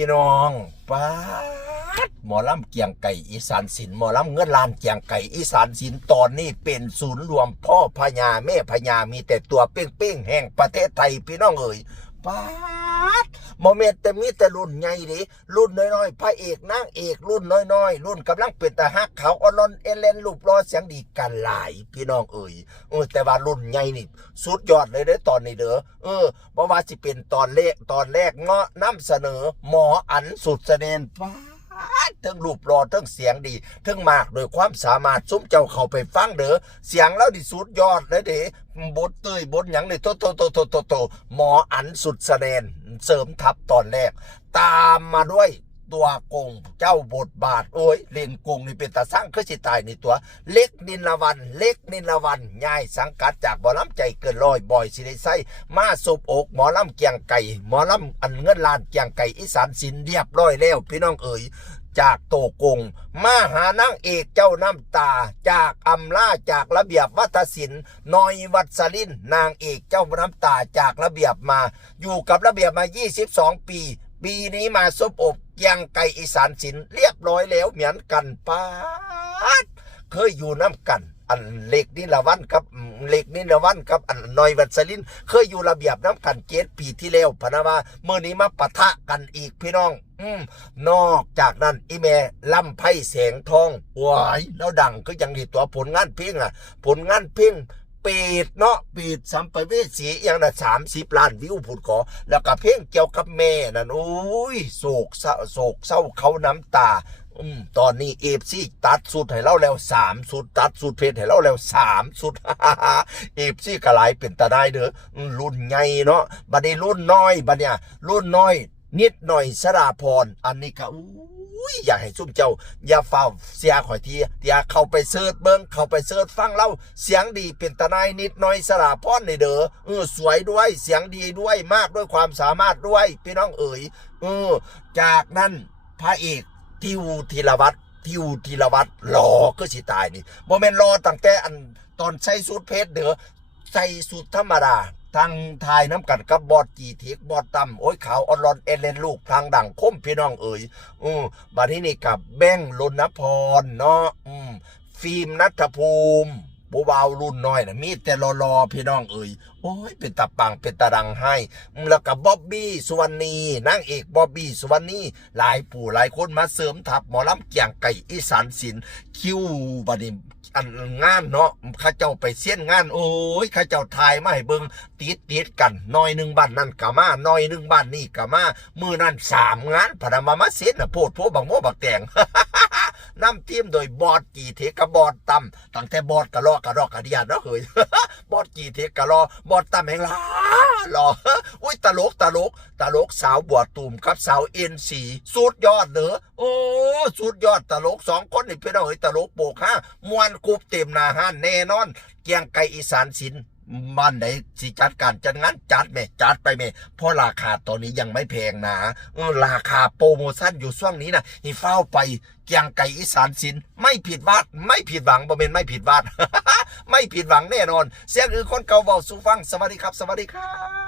พี่น้องป้าดหมอลำเกียงไก่อีสานศิลป์หมอลำเงินล้านเกียงไก่อีสานศิลป์ตอนนี้เป็นศูนย์รวมพ่อพญาแม่พญามีแต่ตัวเป้งๆแห่งประเทศไทยพี่น้องเอ๋ยป้าดโมเมนต์แต่มีแต่รุ่นใหญ่ดิรุ่นน้อยๆพระเอกนางเอกรุ่นน้อยๆรุ่นกำลังเป็นตาฮักเขาอลอนเอเลนรูปรอเสียงดีกันหลายพี่น้องเอ๋ยแต่ว่ารุ่นใหญ่นี่สุดยอดเลยเด้อตอนนี้เด้อเพราะว่าสิเป็นตอนแรกเงาะนำเสนอหมออันสุดแสดงป้าทั้งรูปรอทั้งเสียงดีทั้งมากโดยความสามารถซุ้มเจ้าเข้าไปฟังเด้อเสียงแล้วดิสุดยอดเลยเด้บทเตยบทหยังเลยโตหมออันสุดแสดงเสริมทัพตอนแรกตามมาด้วยตัวกงเจ้าบทบาทโอ้ยเล่นกงนี่เป็นตาสร้างคือสิตายในตัวเล็กนินละวันย้ายสังกัดจากหมอลำใจเกินร้อยบ่อยสิได้ไส้มาสุบอกหมอลำเกียงไก่หมอลำอันเงินล้านเกียงไก่อีสานศิลป์เรียบร้อยแล้วพี่น้องเอ๋ยจากโตกงมาหานางเอกเจ้าน้ำตาจากอำลาจากระเบียบวัฒนศิลป์น้อยวัดสลินนางเอกเจ้าน้ำตาจากระเบียบมาอยู่กับระเบียบมา22 ปีนี้มาซบอกเกียงไก่อีสานศิลป์เรียบร้อยแล้วเหมือนกันป้าดเคยอยู่น้ำกันอันเล็กนิรวันครับอันน้อยวัดสลินเคยอยู่ระเบียบน้ำกัน7 ปีที่แล้วพะนะว่าเมื่อนี้มาปะทะกันอีกพี่น้องนอกจากนั้นอีเมลำไพ่แสงทองว้ายแล้วดังก็ยังดีตัวผลงานเพลงผลงานเพลงปีดเนาะปีดสัมภเวสีอย่างน่ะ30 ล้านวิวผุดขอแล้วก็เพลงเกี่ยวกับแม่นั่นโอ้ยโศกเศร้าเขาน้ำตาตอนนี้FCตัดสุดให้เราแล้ว3 สุดตัดสุดเพจให้เราแล้ว3 สุดFCก็หลายเป็นตาได้เด้อรุ่นใหญ่เนาะบัดนี้รุ่นน้อยบัดเนี่ยรุ่นน้อยนิดหน่อยสราพรอันนี้ก็อยากให้ซุ่มเจ้าอย่าเฝ้าเสียข่อยทีอย่าเข้าไปเสิร์ชเบิ่งเข้าไปเสิร์ชฟังเล่าเสียงดีเป็นตาหนายนิดหน่อยสราพรนี่เด้อสวยด้วยเสียงดีด้วยมากด้วยความสามารถด้วยพี่น้องเอ๋ยจากนั้นพระเอกทิวธีรวัตรหล่อก็สิตายนี่บ่แม่นรอตั้งแต่อันตอนใส่สูทเพชรเด้อใส่สูทธรรมดาทางทายน้ำกันกับบอดจีเทคบอดต่ำโอ้ยขาวออนลอนเอเลนลูกพลางดังคมพี่น้องเอ๋ยบัดนี้นี่กับแบงค์ลนพรเนาะฟิล์มนัทภูมิบูบาวรุ่นน้อยนะมีแต่รอพี่น้องเอ๋ยโอ้ยเป็นตาปังเป็นตาดังให้แล้วกับบ๊อบบี้สุวรรณีนางเอกบ๊อบบี้สุวรรณีหลายผู้หลายคนมาเสริมทัพหมอลำเกียงไก่อีสานศิลป์คิวบัดนี้อันงานเนาะข้าเจ้าไปเสี้ยนงานโอ้ยข้าเจ้าทายมาให้เบิ่งติดกันน้อยหนึ่งบ้านนั่นกะมาน้อยหนึ่งบ้านนี่กะมามือนั่น3 งานพะมาเสี้ยนน่ะโพดโพบักโมบักแตงน้ำทีมโดยบอดกี่เทกะบอดต่ำตั้งแต่บอดกะรอกะเดียดเนาะเฮ้ยบอดกี่เทกะรอบอดต่ำแห่งหล่ออุ้ยตลกสาวบัวตุ่มครับสาวNCสุดยอดเด้อโอ้สุดยอดตลก2 คนนี่พี่น้องเฮ้ยตลกโปกมวนกรุบเต็มหน้าห้านแน่นอนเกียงไก่อีสานศิลป์บ้านไหนสิจัดการจัดงานจัดไปแม่เพราะราคาตอนนี้ยังไม่แพงนะราคาโปรโมชั่นอยู่ช่วงนี้นะให้เฝ้าไปเกียงไก่อีสานศิลป์ไม่ผิดหวังบ่แม่นไม่ผิดหวัง ไม่ผิดหวังแน่นอนเสียงคนเก่าเบาสู่ฟังสวัสดีครับ